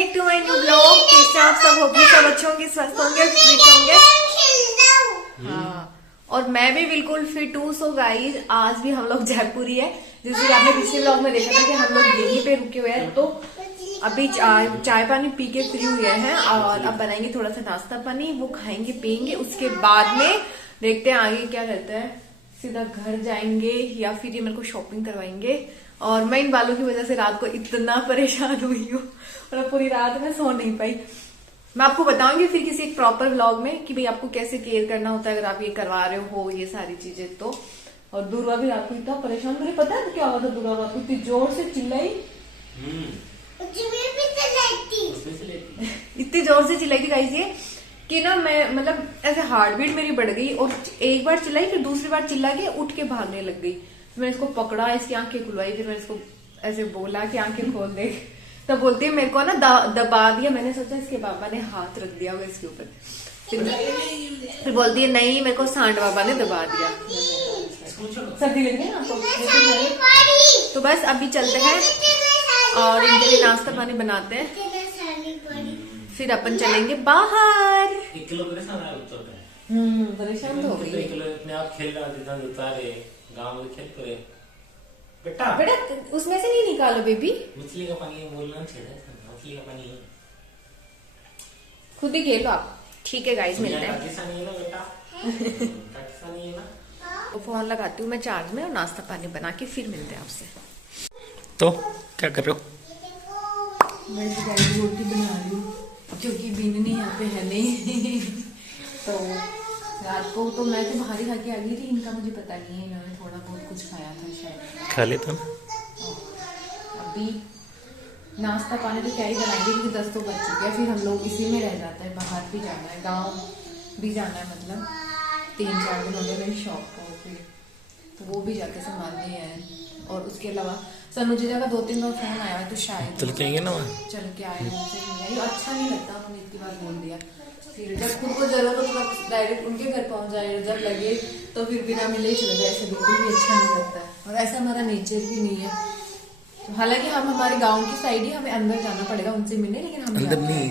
Back to my new blog. कैसे आप सब होंगे, सब अच्छे होंगे, स्वस्थ होंगे, फिट होंगे। हाँ, और मैं भी बिल्कुल फिट हूँ। सो गाइस, आज भी हम लोग जयपुर ही है। जैसे आपने पिछले ब्लॉग में देखा था कि हम लोग यहीं पे रुके हुए हैं। तो अभी चाय पानी पी के फ्री हुए हैं और अब बनाएंगे थोड़ा सा नाश्ता पानी, वो खाएंगे पियेंगे। उसके बाद में देखते हैं आगे क्या करते हैं, सीधा घर जाएंगे या फिर ये मेरे को शॉपिंग करवाएंगे। और मैं इन बालों की वजह से रात को इतना परेशान हुई हूँ और पूरी रात में सो नहीं पाई। मैं आपको बताऊंगी फिर किसी एक प्रॉपर व्लॉग में कि भाई आपको कैसे केयर करना होता है अगर आप ये करवा रहे हो ये सारी चीजें तो। और दुर्गा भी रात को इतना परेशान, मुझे पता है क्या हुआ था। दुर्गा रात को इतनी जोर से चिल्लाई, इतनी जोर से चिल्लाई थी गाइस ये कि ना मैं मतलब ऐसे हार्ट बीट मेरी बढ़ गई। और एक बार चिल्लाई, फिर दूसरी बार चिल्ला के उठ के भागने लग गई। मैंने इसको पकड़ा, इसकी आंखें खुलवाई, फिर मैंने इसको ऐसे बोला कि आंखें खोल दे। तो बोलती है मेरे को ना दबा दिया। मैंने सोचा इसके बाबा ने हाथ रख दिया होगा इसके ऊपर। फिर बोलती है नहीं, मेरे को सांड बाबा ने दबा दिया। सर्दी लग रही है आपको? तो बस अभी चलते हैं और इनके लिए नाश्ता पानी बनाते हैं, फिर अपन चलेंगे बाहर। 1 किलो परेशान परेशान तो हो गई। 1 किलो अपने आप खेल रहा था, गाँव में खेल करे। बेटा उसमें से नहीं निकालो बेबी, मछली का पानी बोलना चाहिए, मछली का पानी खुद ही खेलो आप। ठीक है गाइस, मिलते हैं। पाकिस्तानी है ना बेटा, पाकिस्तानी है ना। तो फोन लगाती हूँ मैं चार्ज में और नाश्ता पानी बना के फिर मिलते हैं आपसे। तो क्या कर रहे हो? मैं रोटी बना रही हूँ क्योंकि बिननी यहाँ पे है नहीं। तो रात को तो मैं तो बाहर ही खा के आ गई थी। इनका मुझे पता नहीं है, इन्होंने थोड़ा बहुत कुछ खाया था शायद। खा लेता अभी नाश्ता पानी तो क्या ही बनाएंगे क्योंकि 10 तो बज चुके हैं। फिर हम लोग इसी में रह जाते हैं, बाहर भी जाना है, गांव भी जाना है। मतलब 3-4 दिन हो गए मेरी शॉप को, फिर तो वो भी जाके संभालनी है। और उसके अलावा सनु जी का 2-3 बार फोन आया है तो शायद चल के आएंगे ना, चल के आए। अच्छा नहीं लगता, उन्होंने इतनी बार बोल दिया। फिर जब खुद को जरूरत हो तो डायरेक्ट उनके घर पहुंच जाए, जब लगे तो फिर बिना मिले ही चले जाए। ऐसे बिल्कुल भी अच्छा नहीं लगता है और ऐसा हमारा नेचर भी नहीं है। तो हालांकि हम हमारे गांव की साइड ही, हमें अंदर जाना पड़ेगा उनसे मिलने, लेकिन हम अंदर नहीं,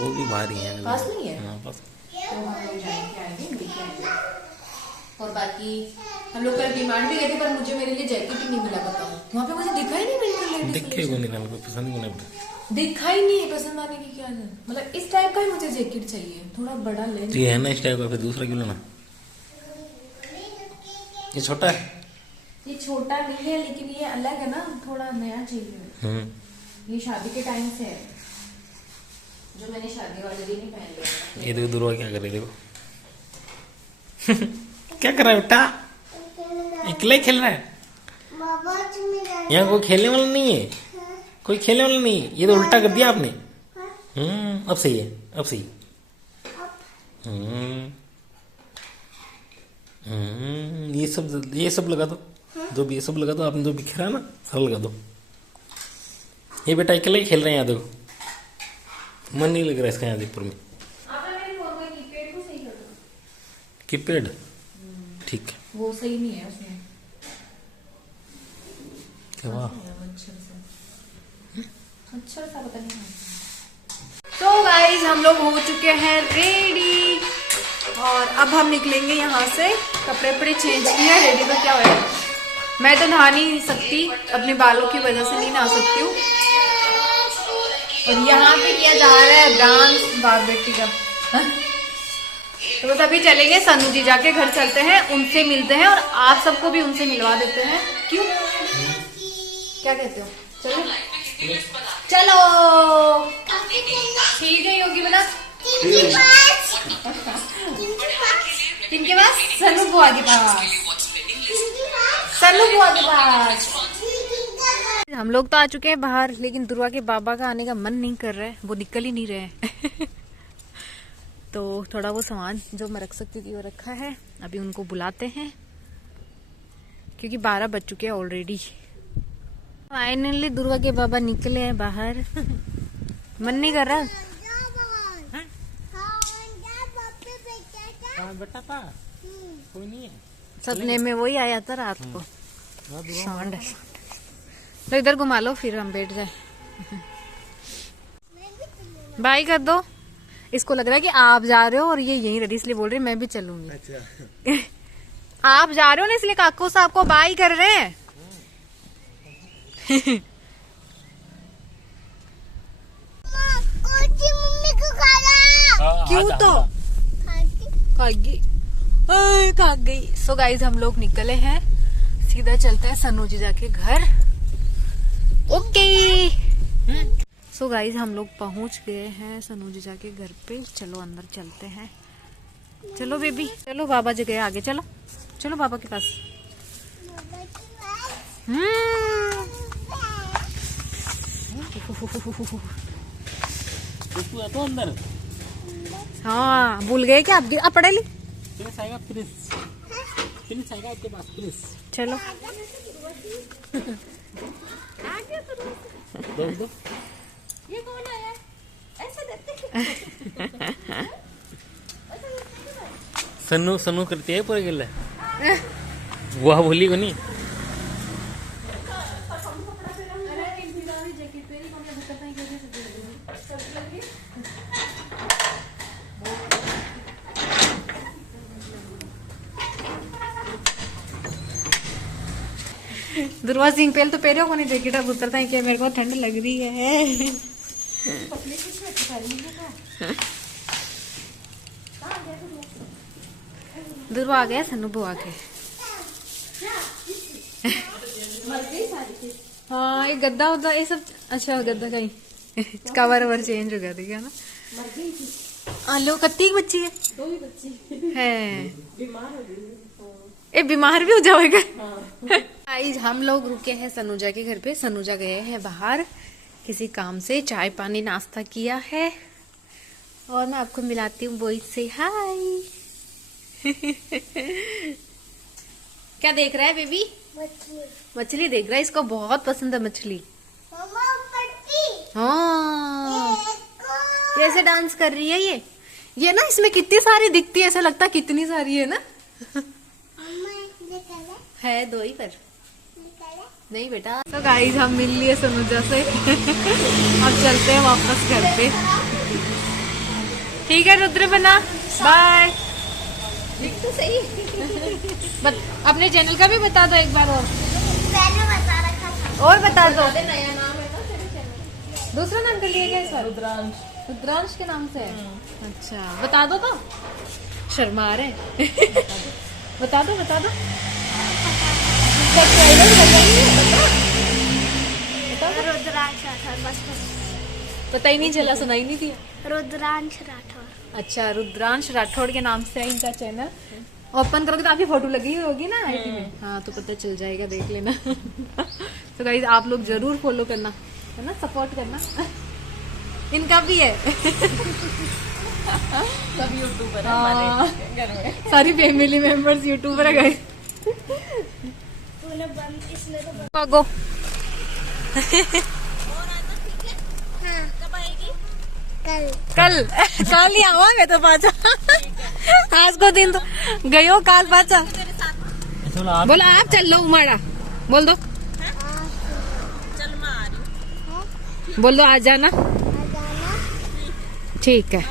वो भी बाहर ही है, पास नहीं है। हाँ, पास। तो हम लोग जाएंगे, आएंगे, मिल के आएंगे। और बाकी हम लोग कल डिमांड भी गए थे पर मुझे मेरे लिए जैकेट ही नहीं मिला। बताओ, वहाँ पे मुझे दिखा ही नहीं बिल्कुल। दिखे को निकाल को पसंद को नहीं दिखा ही नहीं, पसंद आने की क्या है। मतलब इस टाइप का ही मुझे जैकेट चाहिए, थोड़ा बड़ा ले। ये है ना इस टाइप का, फिर दूसरा क्यों लेना? ये छोटा है, ये छोटा नहीं है लेकिन ये अलग है ना, थोड़ा नया चाहिए। ये शादी के टाइम से है, जो मैंने शादी वाले दिन ही पहन लिया। ये देखो दुर्गा क्या कर रही है, देखो। क्या कर रहा है बेटा? अकेले खेल रहा है? यहाँ कोई खेलने वाला नहीं है, कोई खेलने वाला नहीं है। ये तो उल्टा कर दिया आपने। अब सही है, अब सही। ये सब लगा दो, जो भी ये सब लगा दो। आपने जो बिखरा ना सारा लगा दो। ये बेटा अकेले ही खेल रहे हैं, यहाँ देखो। मन नहीं लग रहा है इसका यहाँ जयपुर में। कीपैड ठीक है, वो सही नहीं है उसमें। क्या हुआ? अच्छा सा पता नहीं। तो गाइस, हम लोग हो चुके हैं रेडी और अब हम निकलेंगे यहाँ से। कपड़े वपड़े चेंज किए, रेडी तो क्या हुआ। मैं तो नहा नहीं सकती, अपने बालों की वजह से नहीं नहा सकती हूँ। और यहाँ पे किया जा रहा है डांस बाप बेटी का। तो बस अभी चलेंगे, सनु जी जाके घर चलते हैं, उनसे मिलते हैं और आप सबको भी उनसे मिलवा देते हैं। क्यों, क्या कहते हो? चलो चलो, ठीक है योगी बना। किनके पास? सनु बुआ के पास, सनु बुआ के पास। हम लोग तो आ चुके हैं बाहर, लेकिन दुर्गा के बाबा का आने का मन नहीं कर रहा है, वो निकल ही नहीं रहे हैं। तो थोड़ा वो सामान जो मैं रख सकती थी वो रखा है, अभी उनको बुलाते हैं क्योंकि 12 बज चुके हैं ऑलरेडी। फाइनली दुर्गा के बाबा निकले हैं बाहर। मन नहीं कर रहा। बेटा था कोई नहीं है, सपने में वही आया था रात को। सांड तो इधर घुमा लो फिर हम बैठ जाए। बाय कर दो। इसको लग रहा है कि आप जा रहे हो और ये यहीं रही, इसलिए बोल रही मैं भी चलूंगी। अच्छा। आप जा रहे हो ना, इसलिए काकू साहब को बाय कर रहे हैं। मम्मी को खाना। क्यों तो खा गई। सो गाइज हम लोग निकले हैं, सीधा चलते हैं सन्नू जीजा के घर। ओके। सो गाइज हम लोग पहुंच गए हैं सन्नू जीजा के घर पे। चलो अंदर चलते हैं। चलो बेबी, चलो बाबा जी गए आगे, चलो चलो बाबा के पास। तो अंदर हाँ भूल गए क्या आप पढ़े ली। प्रिंस आएगा, प्रिंस आएगा आपके पास, प्रिंस। चलो दो। ये कौन आया? ऐसे देते। सन्नू सन्नू करती है पूरे गिल्ला। वाह बोली को नहीं। दुर्वा सिंह पहले तो पैरों को नहीं जैकेट अब उतरता है क्या, मेरे को ठंड लग रही है। दुर्वा आ गया सन्नू बुआ के। हाँ ये गद्दा उद्दा ये सब, अच्छा गद्दा का ही कवर ववर चेंज हो गया था क्या ना। लो कत्ती की बच्ची है, दो ही बच्ची है, बीमार भी हो जाएगा। आज हम लोग रुके हैं सनुजा के घर पे। सनुजा गए हैं बाहर किसी काम से, चाय पानी नाश्ता किया है और मैं आपको मिलाती हूँ बोई से। हाय। क्या देख रहा है बेबी? मछली देख रहा है, इसको बहुत पसंद है मछली। हाँ कैसे डांस कर रही है ये ना, इसमें कितनी सारी दिखती है, ऐसा लगता है कितनी सारी है ना। है दो ही पर नहीं बेटा। तो गाइस हम मिल लिए सनुजा से। अब चलते हैं वापस घर पे। ठीक है रुद्र बना, बाय। तो सही। अपने चैनल का भी बता दो एक बार और। मैंने बता रखा था। और बता दो। नया नाम है ना तेरे चैनल। दूसरा नाम कर लिया क्या इस बार? रुद्रांश। रुद्रांश के नाम से है। अच्छा बता दो तो, शर्मा रहे। बता दो बता दो। रुद्रांश राठौर, बस पता ही नहीं चला, सुनाई नहीं दिया। रुद्रांश राठौर। अच्छा रुद्रांश राठौड़ के नाम से है इनका चैनल। ओपन करोगे तो आपकी फोटो लगी हुई होगी ना आईडी में। हाँ तो पता चल जाएगा, देख लेना। तो गाइस आप लोग जरूर फॉलो करना है ना, सपोर्ट करना। इनका भी है। सब यूट्यूबर है हमारे घर में। सारी फैमिली मेंबर्स यूट्यूबर है गाइस। गो कल कल ही आवांगे तो पाचा। आज को दिन तो गयो काल पाचा। बोला आप चल लो उमाड़ा, बोल दो चल मैं आ रही हूँ। बोल दो आ जाना। ठीक है।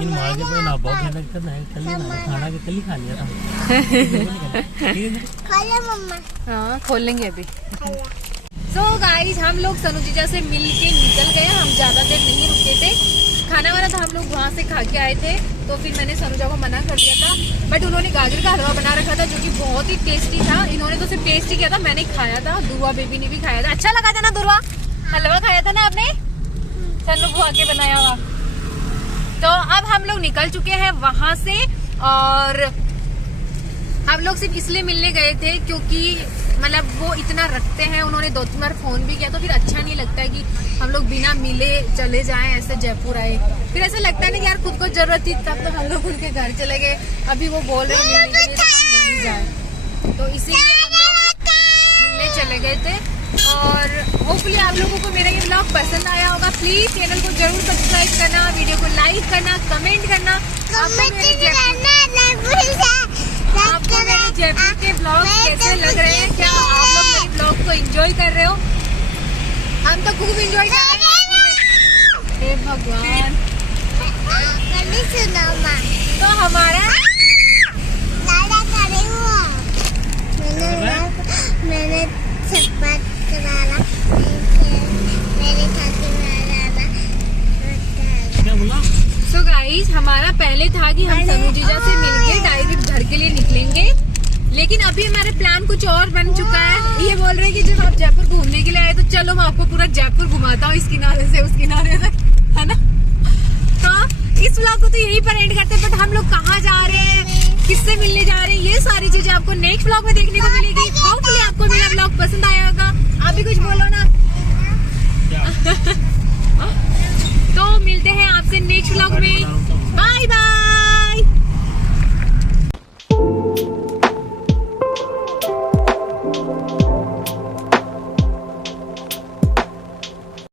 इन मार के कोई ना बहुत मेहनत करना है, कल ही खाना के कल ही खा लिया था। खा ले मम्मा। हाँ खोल लेंगे अभी। सो गाइस हम लोग सनु जीजा से मिल के निकल गए। हम ज्यादा देर नहीं रुके थे, खाना वाना था हम लोग वहाँ से खा के आए थे। तो फिर मैंने सनुजा को मना कर दिया था, बट उन्होंने गाजर का हलवा बना रखा था जो कि बहुत ही टेस्टी था। इन्होंने तो सिर्फ टेस्ट ही किया था, मैंने खाया था, दुर्वा बेबी ने भी खाया था। अच्छा लगा था ना दुर्वा? हलवा खाया था ना आपने, सन्नू बुआ के बनाया हुआ। तो अब हम लोग निकल चुके हैं वहां से, और हम लोग सिर्फ इसलिए मिलने गए थे क्योंकि मतलब वो इतना रखते हैं। उन्होंने 2-3 बार फोन भी किया, तो फिर अच्छा नहीं लगता है कि हम लोग बिना मिले चले जाएं, ऐसे जयपुर आए। फिर ऐसा लगता है ना कि यार खुद को जरूरत थी तब तो हम लोग उनके घर चले गए। अभी वो बोल रहे हैं नहीं जाए, तो इसीलिए हम लोग मिलने चले गए थे। और होपफुली आप लोगों को मेरा ये ब्लॉग पसंद आया होगा। प्लीज चैनल को जरूर सब्सक्राइब करना, वीडियो को लाइक करना, कमेंट करना। आपको मेरे जयपुर के ब्लॉग कैसे लग रहे हैं? क्या आप लोग मेरे ब्लॉग को एंजॉय कर रहे हो? हम तो खूब एंजॉय कर रहे हैं। हे भगवान। कभी सुनो माँ। तो हमारा लाड़ा करे हुआ। मैंने चपात कराना। मेरे साथी मारा। क्या बोला? सो गाइस हमारा पहले था कि हम सनु जीजा से मिलके डायरेक्ट घर के लिए निकलेंगे, लेकिन अभी हमारे प्लान कुछ और बन चुका है। ये बोल रहे हैं कि जब आप जयपुर घूमने के लिए आए तो चलो मैं आपको पूरा जयपुर घुमाता हूँ, इस किनारे से उस किनारे तक, है ना। तो इस व्लॉग को तो यहीं पर एंड करते हैं, बट हम लोग कहाँ जा रहे हैं, किससे मिलने जा रहे हैं, ये सारी चीजें आपको नेक्स्ट व्लॉग में देखने को मिलेगी। होपफुली आपको मेरा व्लॉग पसंद आया होगा। आप भी कुछ बोलो ना। तो मिलते हैं आपसे नेक्स्ट व्लॉग में। Bye bye.